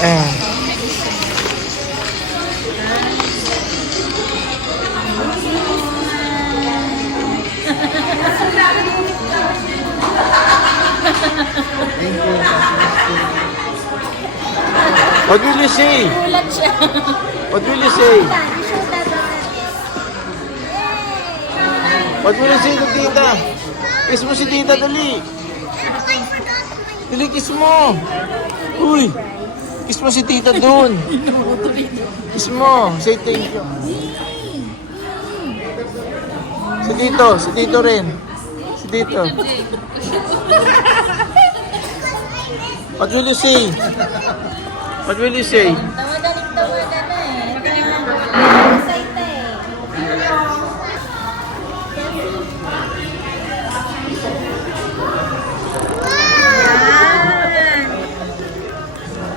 Eh. Thank you. What will you say? Gulat siya. What will you say? What will you say to tita? Kiss mo si tita, dali. Dali, kiss mo. Uy. Kiss mo si tita doon. Kiss mo. Say thank you. Si tito rin. Si tito. What will you say? What will you say? Tawagan na eh. Magaling lang wala. Excited eh.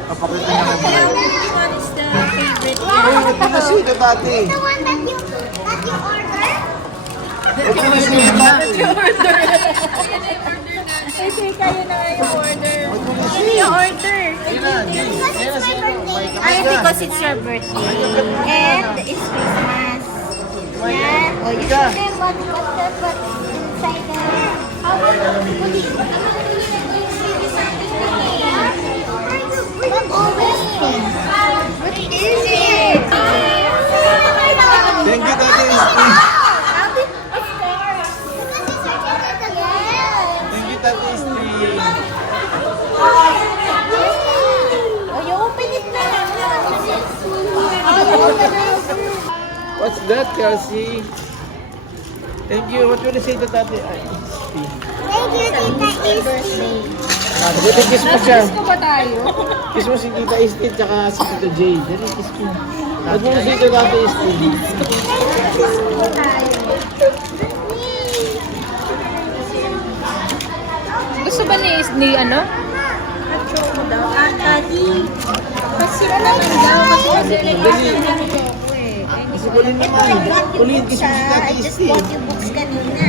Kapakita na natin. What is the favorite? Ay, ito na sino dati? The one that you order? Ito na sino dati? Kasi kayo na nga yung order. What will you Ano say? yung order? Ay, because it's your birthday. And it's Christmas. Yan. Oh, you show them what's inside the... How about what is it? Thank you, Tati Isti. Thank you, Tati Isti. Oh, you open it na. What's that, Kelsey? Thank you. What will you say to Tati Isti? Thank you, Tita Isti. Dali, kiss mo siya. Kiss ko ba tayo? Kiss mo si Tita Isti tsaka si Tito Jay. Dali, kiss mo. What will you say to Tati Isti? Gusto ba ni ano? Kasi naman daw. Kasi Dali. Kasi kulin naman. Kulin, kiss mo si Tati I just Isti. bought you books kanina.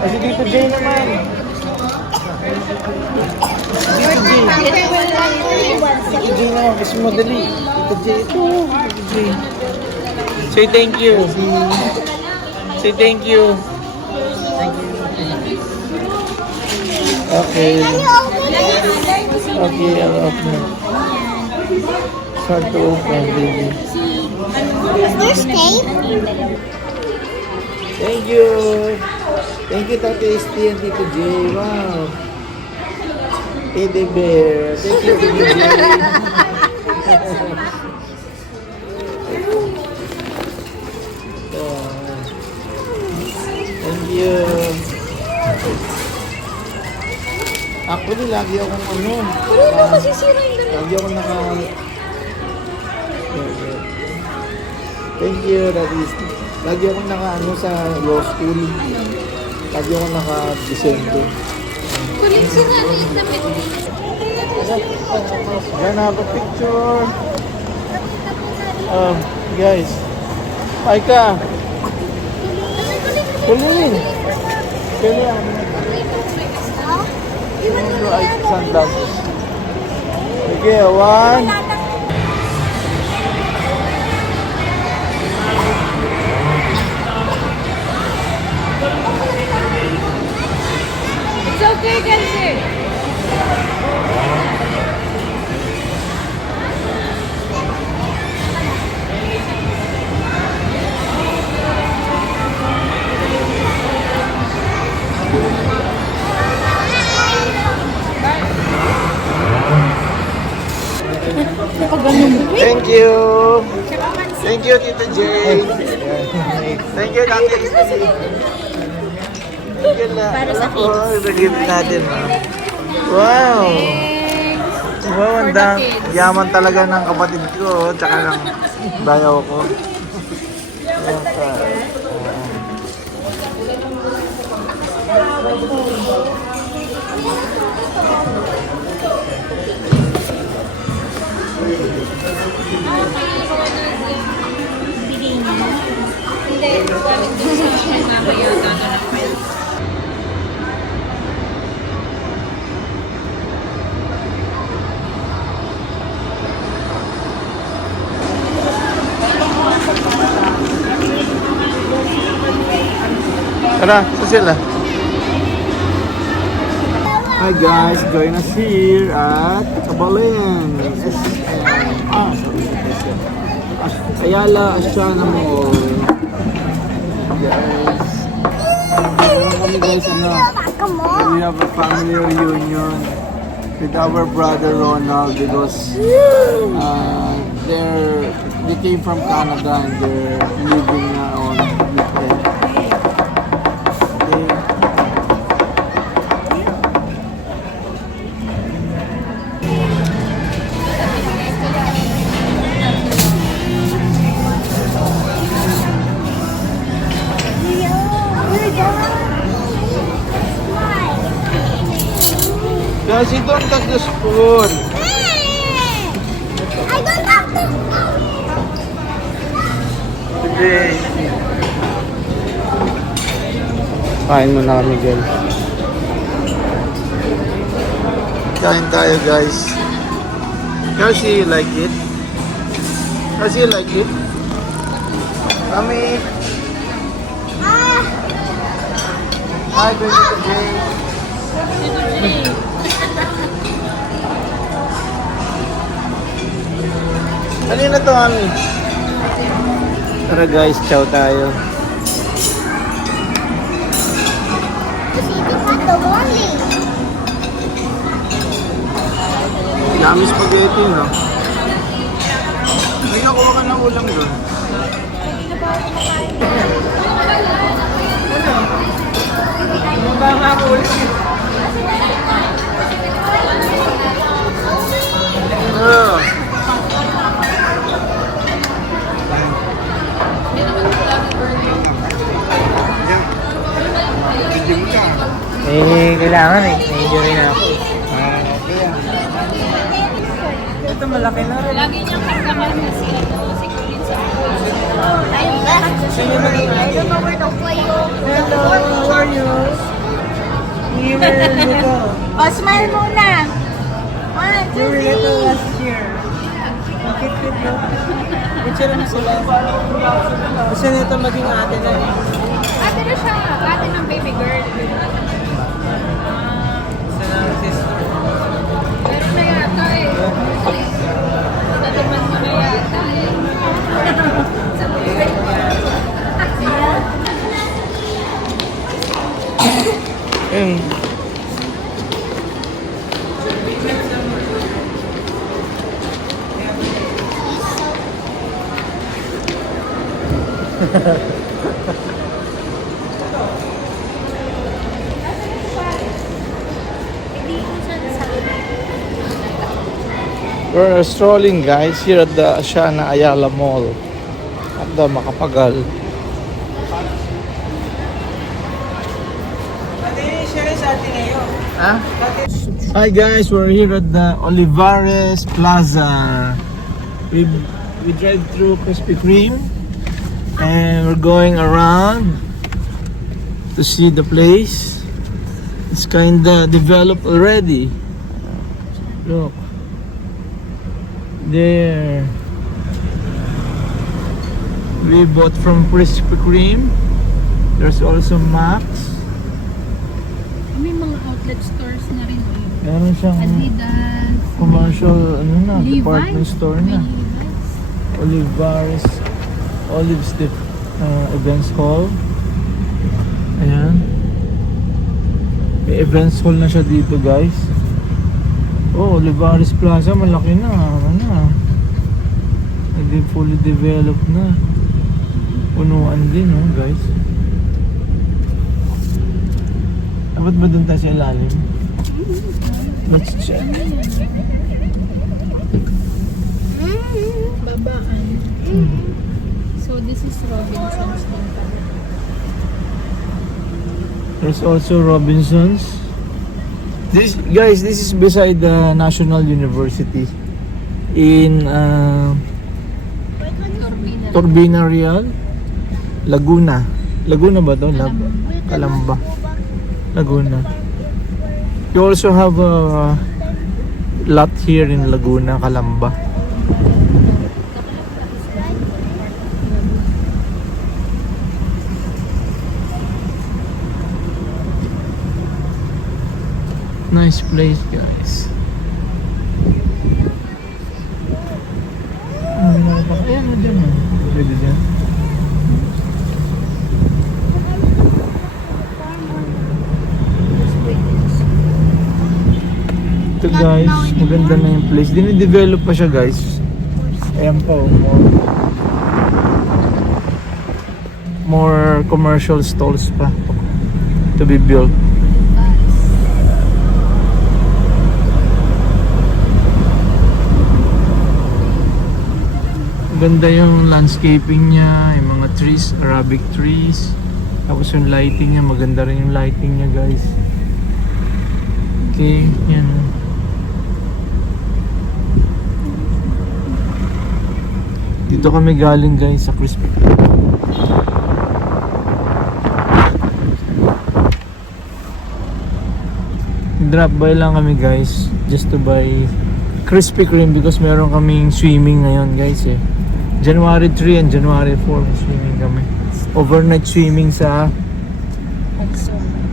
Kasi Tito Jay naman. Tito Jay. Tito Jay naman. Kiss mo, dali. Tito Jay. Ito. Tito Jay. Say thank you. Say thank you. Thank you. Okay. Can you open it? Okay, I'll open it. It's hard to open, baby. There's tape. Thank you. Thank you, Tati Isti and Tito J. Wow. Teddy bear. Thank you, Tito J. Thank you. Actually, lagi akong ano. Pero na masisira yung dalawa. Lagi akong Thank you, Tati Isti. Lagi akong ano sa law school. Lagi akong naka-December. Kulit sira na yung damit. Can I have a picture? Guys. Aika. Kulin. Kulin. Ito ay sunglasses. Okay, one. It's okay, Kelsey. Thank you. Thank you, Tito Jay. Thank you, Tati Isti. Para sa kids. Nag-gift natin. Wow. Wow, ang yaman talaga ng kapatid ko. Tsaka ng bayaw ko. Ayan pa. Bigay niya. Hindi, galing doon sa akin na kaya Tara, sa sila. Hi guys, join us here at Kabalan. Ayala Asiana Mall. Guys. Kami guys, we have a family reunion with our brother Ronald because they came from Canada and they're living on weekend. Okay. Chelsea, don't touch the spoon. I don't have to. Today. Kain muna kami guys. Kain tayo guys. Chelsea, you like it? Chelsea, you like it? Kami. Hi, baby today. Kanina to, Ami. Tara guys, chow tayo. Dami spaghetti, no? May nakuha ka ng ulam doon. Ano ba nga ulam? Kailangan eh. Medyo rin ako. Okay yan. Ito malaki na rin. Lagi niyang kasama na si Colin sa I don't know where to play. Hello, how are you? O, smile muna. 1, 2, 3. last year. Nakit-kit no? Picture lang sila. Kasi nito maging ate na eh. Ate na siya. Ate ng baby girl. Isa na ang sister. Meron na yata eh. Nataman mo na yata eh. Ayun. We're strolling guys here at the Asiana Ayala Mall at the Macapagal. Huh? Hi guys, we're here at the Olivares Plaza. We drive through Krispy Kreme and we're going around to see the place. It's kinda developed already. Look. There. We bought from Krispy Kreme. There's also Max. May mga outlet stores na rin. Meron siyang Adidas. commercial Levi's. department store na. May Levi's. Olivares Olives Events Hall. Ayan. May events hall na siya dito guys. Oh, Olivares Plaza, malaki na. Ano? Hindi fully developed na. Punuan din, no, guys. Dapat ba dun tayo sa ilalim? Let's check. Babaan. So this is Robinson's din pala. There's also Robinson's. This is beside the National University in Turbina Real, Laguna. Laguna ba to? Calamba. Laguna. You also have a lot here in Laguna, Calamba. Nice place, guys. Ayan, ano dyan, ah. Pwede dyan. Ito guys, maganda na yung place. Dinidevelop pa siya guys. Ayan po, more commercial stalls pa to be built. Ganda yung landscaping niya, yung mga trees, Arabic trees. Tapos yung lighting niya, maganda rin yung lighting niya guys. Okay, yan. Dito kami galing guys sa Krispy Kreme. Drop by lang kami guys just to buy Krispy Kreme because meron kaming swimming ngayon guys eh. January 3 and January 4 swimming kami. Overnight swimming sa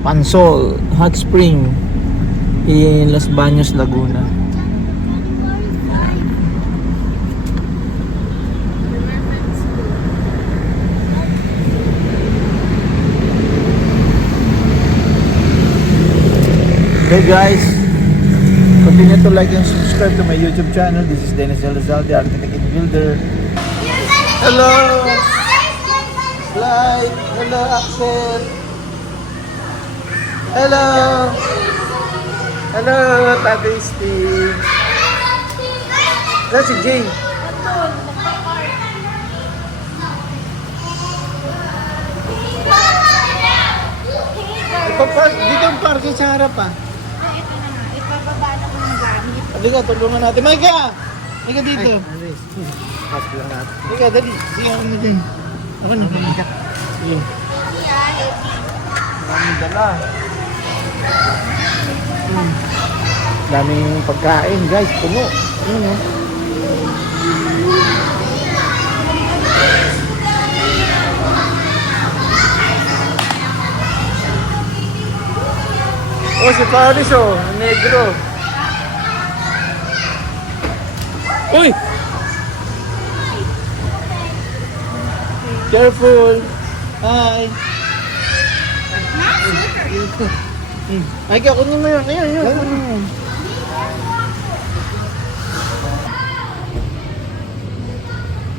Pansol Hot Spring in Los Baños, Laguna. Hey guys, continue to like and subscribe to my YouTube channel. This is Dennis Elizalde, Architect and Builder. Hello! Light! Hello, Axel! Hello! Hello, Tatay Steve! That's si Jay! Dito ang parking sa harap ah. Ipababa na ko ng gamit. Halika, tulungan natin. Mika! Halika dito. Pas lang natin. Halika, dali. Sige, ako na din. Ako na. Sige. Maraming dala. Daming pagkain, guys. Puno. Ano? Oh, si Paris oh, negro. Uy! Careful. Hi. Ay, kaya kunin mo yun. Ayun.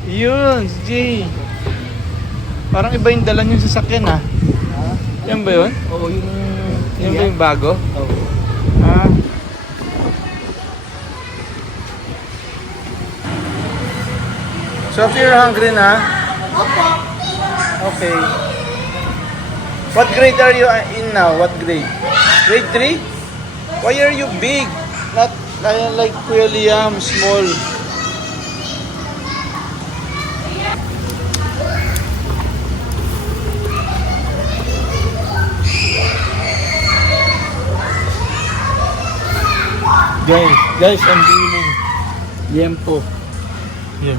Yun, si Jay. Parang iba yung dala yung sasakyan ah. Yan ba yun? Oo, Yan ba yung bago? Oo. Ah. So if you're hungry na? Opo. Okay. What grade are you in now? What grade? Grade 3? Why are you big? Not like Kuya Liam, small. Guys, I'm doing liempo. Yan.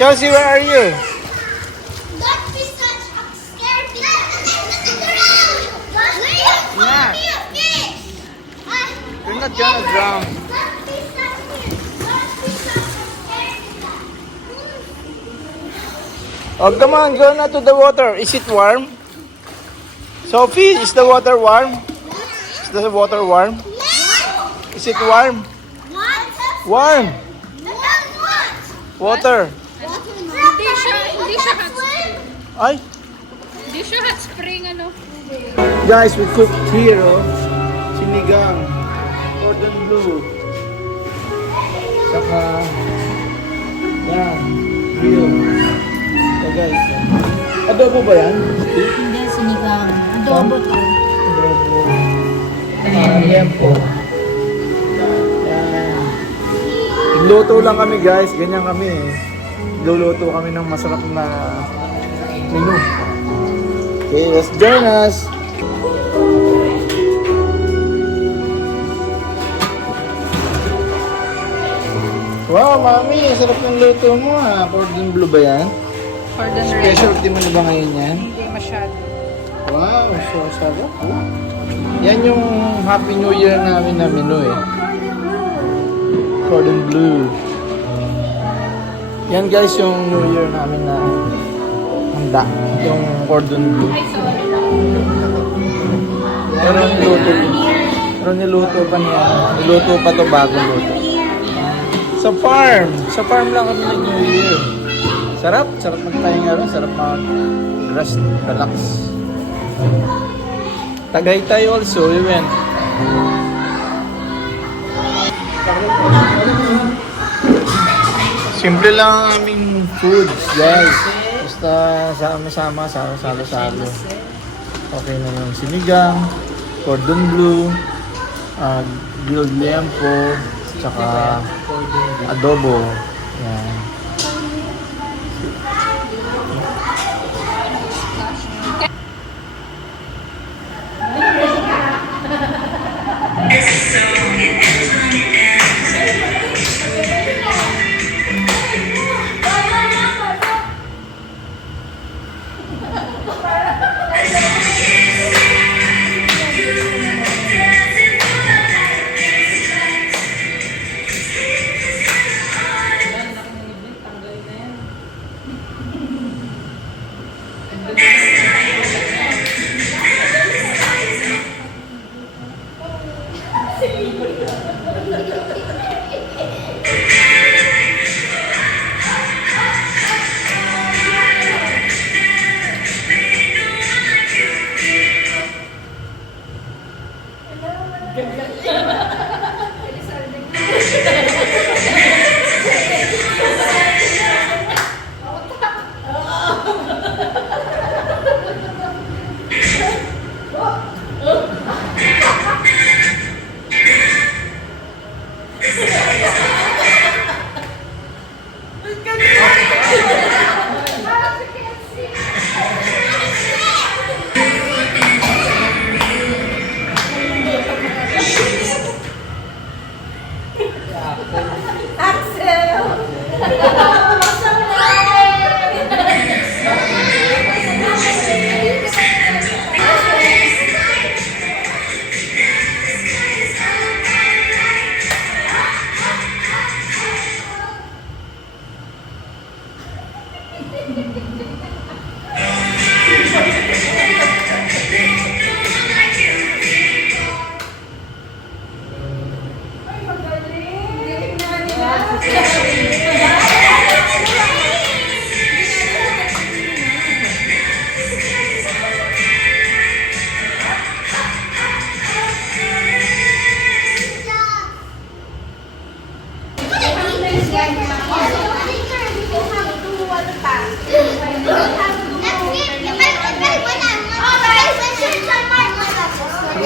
Kelsey, where are you? Don't be such a scaredy. Yeah. You're not gonna drown. Oh, come on, go na to the water. Is it warm? Sophie, is the water warm? Is the water warm? Is it warm? Warm. Water. Hindi siya hot spring. Ay. Hindi siya hot spring, ano? Guys, we cooked here, oh. Sinigang. Cordon bleu. Saka, yan. Grill. So guys, adobo ba yan? Hindi, sinigang. Adobo to. Adobo. Liempo. Yan. Luto lang kami guys, ganyan kami eh. Luluto kami ng masarap na menu. Okay, let's join us. Wow, mami, sarap ng luto mo ha. Cordon bleu ba yan? Cordon red. Specialty mo na ba ngayon yan? Hindi masyado. Wow, so sarap po. Yan yung Happy New Year namin na menu eh. Cordon bleu. Yan guys yung New Year namin na handa. Yung cordon bleu. Pero niluto pa niya. Niluto pa to bagong luto. Sa farm. Sa farm lang kami nag-New Year. Sarap. Sarap magpahinga rin. Sarap mag-rest, relax. Tagaytay also, we went. Simple lang ang aming foods, guys. Basta sama-sama, salo-salo. Okay na yung sinigang, cordon bleu, grilled liempo, tsaka adobo. Yan.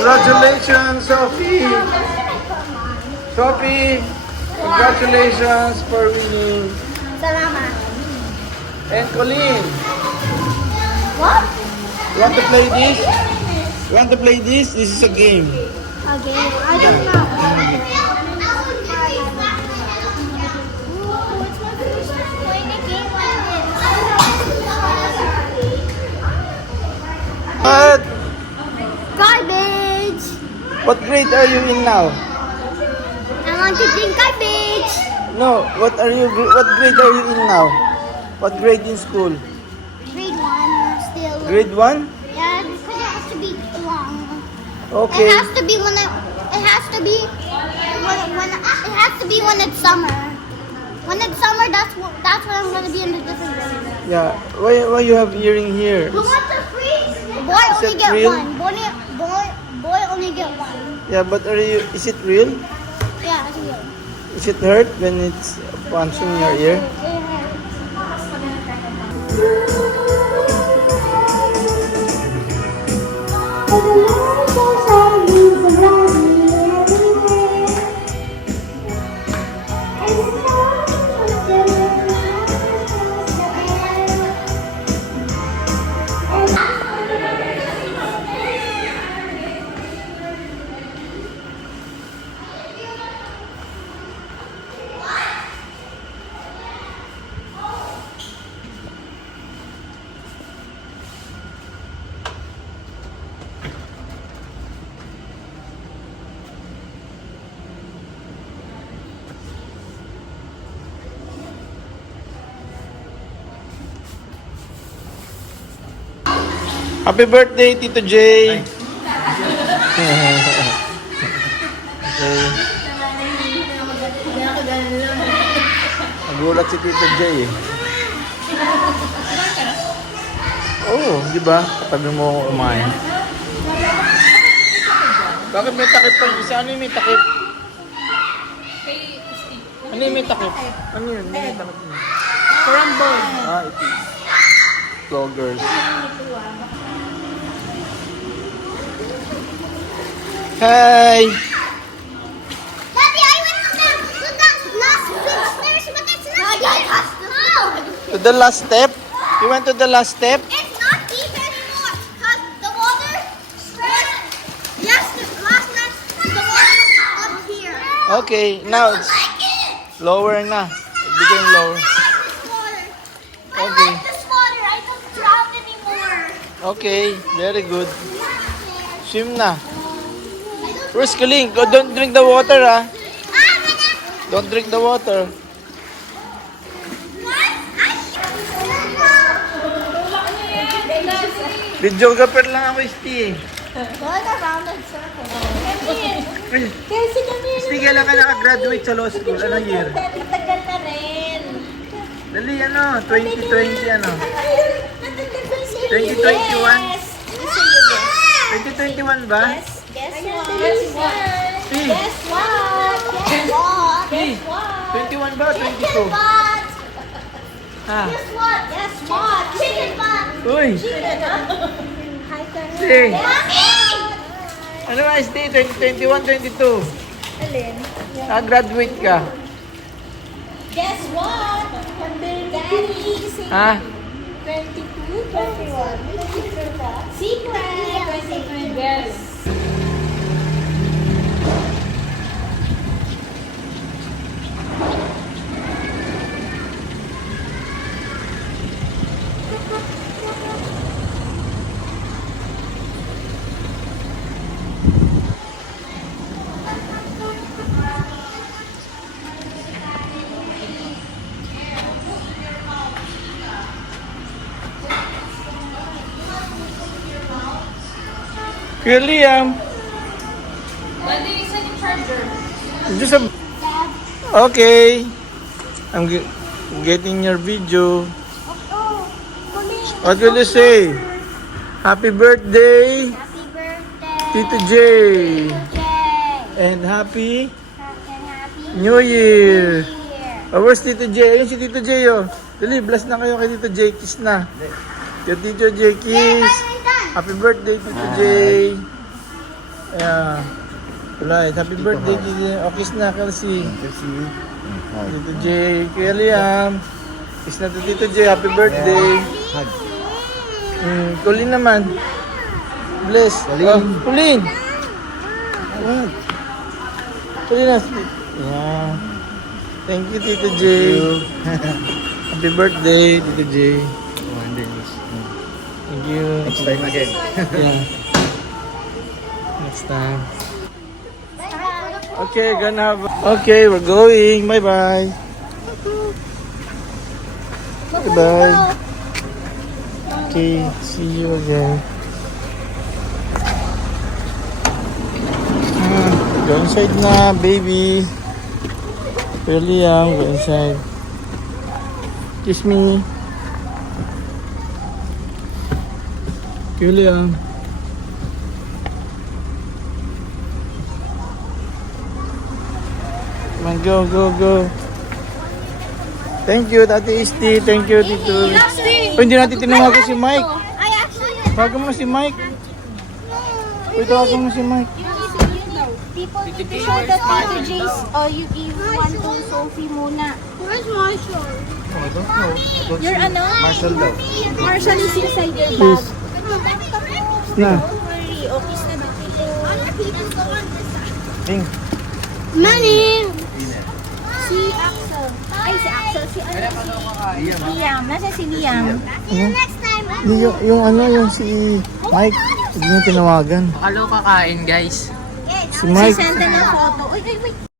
Congratulations, Sophie! Sophie! Congratulations for winning! Salamat. And Colleen! What? You want to play this? You want to play this? This is a game. Okay, I don't know. What? Garbage. What grade are you in now? I want to drink garbage. No, what grade are you in now? What grade in school? Grade 1 still. Grade 1? Yeah, because it has to be long. Okay. It has to be when it has to be when it's summer. When it's summer, that's when I'm gonna be in the different grade. Yeah. Why you have earring here? Who wants a free? Boy only it get real? one. Boy only get one. Yeah, but is it real? Yeah, it's real. Is it hurt when it's punching your ear? Happy birthday, Tito J! Okay. Nagulat si Tito J eh. Oo, di ba? Katabi mo kumain. Bakit may takip pa yung isa? Ano yung may takip? Ano yung may takip? Ano yun? Ano yung takip niya? Crumble. Ah, ito. Vloggers. Hi! Daddy, I went to that last big stairs, but it's not deep. To the last step? You went to the last step? It's not deep anymore, because the water spread. Yes, last night, the water was up here. Okay, now it's I like it. lower na. It became lower. I like this water. I Okay. like this water. I don't drown anymore. Okay, very good. Swim na. Where's Kaling? Go, don't drink the water, ah. Don't drink the water. Videographer lang ako, Sti. Going around in circles. Kasi kami. Sti, kailan ka nakagraduate sa law school? Ano year? Tagal na rin. Dali, ano? 2020, ano? 2021? Yes. 2021 ba? Guess what? Sti, Guess what? Guess what? Sti, Guess what? 21 ba? 22? Ha? Guess what? Guess what? Chicken butt. Uy! Hi, Karen. Sti! Mommy! Ano ba, Sti? 2021, 22? Alin? Nakagraduate ka? Guess what? Daddy, say Ha? 22, 21. Secret. 22. Yes. Kuya Liam. Daddy, saan yung charger? Just a... Okay. I'm getting your video. What will you say? Happy birthday, Happy birthday. Tito J. Jay. And happy Happy New Year. Year. Oh, where's Tito J? Ayun si Tito J, oh. Dali, bless na kayo kay Tito J. Kiss na. Your Tito J, kiss. Happy birthday, Tito J. Yeah. Alright, happy birthday, Tito J. Oh, kiss na, Kelsey. Tito J, Kuya Liam. Kiss na to Tito J. Happy birthday. Kulin naman. Bless. Kulin. What? Kulin na. Yeah. Thank you, Tito J. Happy birthday, Tito J. Thank you. Next time again. Yeah. Next time. Okay, gonna have... Okay, we're going. Bye-bye. Bye-bye. Okay, see you again. Go inside na, baby. Liam, go inside. Kiss me. Liam. Come on, go, go, go. Thank you, Tati Isti. Thank you, Tito. Oh, hindi natin tinawagan si Mike. I actually... Tawagan mo si Mike. Uy, tawagan mo si Mike. People need to show that Tito J's, you give one to Sophie muna. Where's Marshall? I don't know. Your ano? Marcel daw. Marshall is inside your bag. Kiss. Na. Don't worry. O, kiss na natin. Ring. Money! Si Axel. Ay, si Axel. Si ano? Liam. Nasa si Liam? See you next time. Yung ano, yung si Mike. Hindi mo tinawagan. Akala ko kakain, guys. Si Mike. Si Santa ng photo. Uy, uy, wait.